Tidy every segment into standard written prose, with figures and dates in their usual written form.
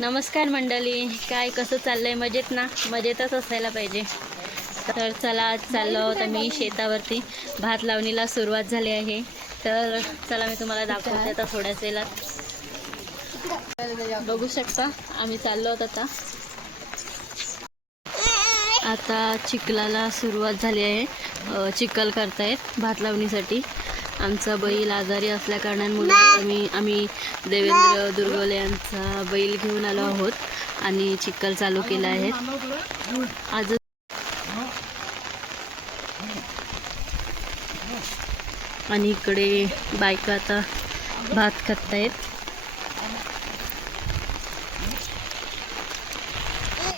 नमस्कार मंडळी, काय कसं चाललंय? मजेत ना? मजेतच असायला पाहिजे. तर चला, आज चाललो आहोत आम्ही शेतावरती. भात लावणीला सुरुवात झाली आहे. तर चला, मी तुम्हाला दाखवते आता थोड्याच वेळात. बघू शकता, आम्ही चाललो आहोत आता चिखलाला सुरुवात झाली आहे. चिखल करतायत भात लावणीसाठी. आमचा बैल आजारी असल्या कारणामुळे आम्ही देवेंद्र दुर्गवले यांचा बैल घेऊन आलो आहोत आणि चिखल चालू केला आहे आज. आणि इकडे बायका आता भात खातायत.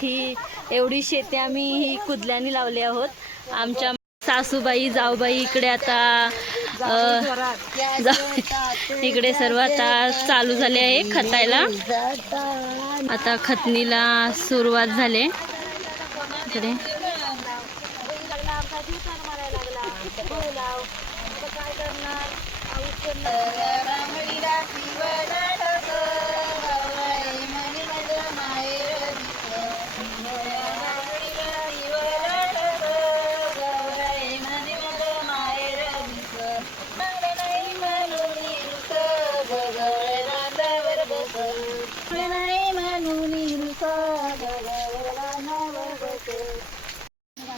ही एवढी शेती आम्ही ही कुदल्याने लावली आहोत. आमच्या सासूबाई जाऊबाई इकडे आता इकडे सर्व आता चालू झाले आहे खतायला. आता खतनीला सुरुवात झाली इकडे.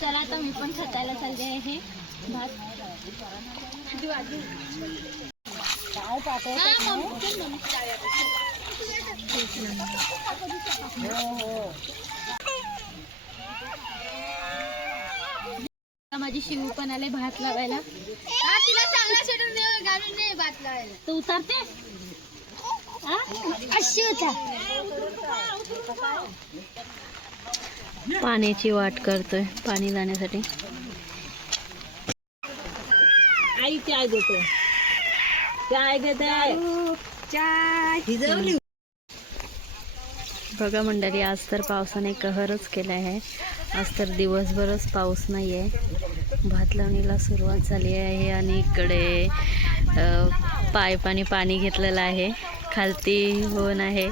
चला, आता मी पण खतायला चालले आहे भात. माझी शिव पण आले भात लावायला. तिला चांगला शेडून घालून दे भात लावायला. तू उतरते पाण्याची वाट करतोय, पाणी जाण्यासाठी. आई चाय देते, चाय घेते. बघा मंडळी, आज तर पावसाने कहरच केला आहे. आज तर दिवसभरच पाऊस नाही आहे. भात लावणीला सुरुवात झाली आहे आणि इकडे पाईपाने पाणी घेतलेलं आहे. खालती होऊन आहे.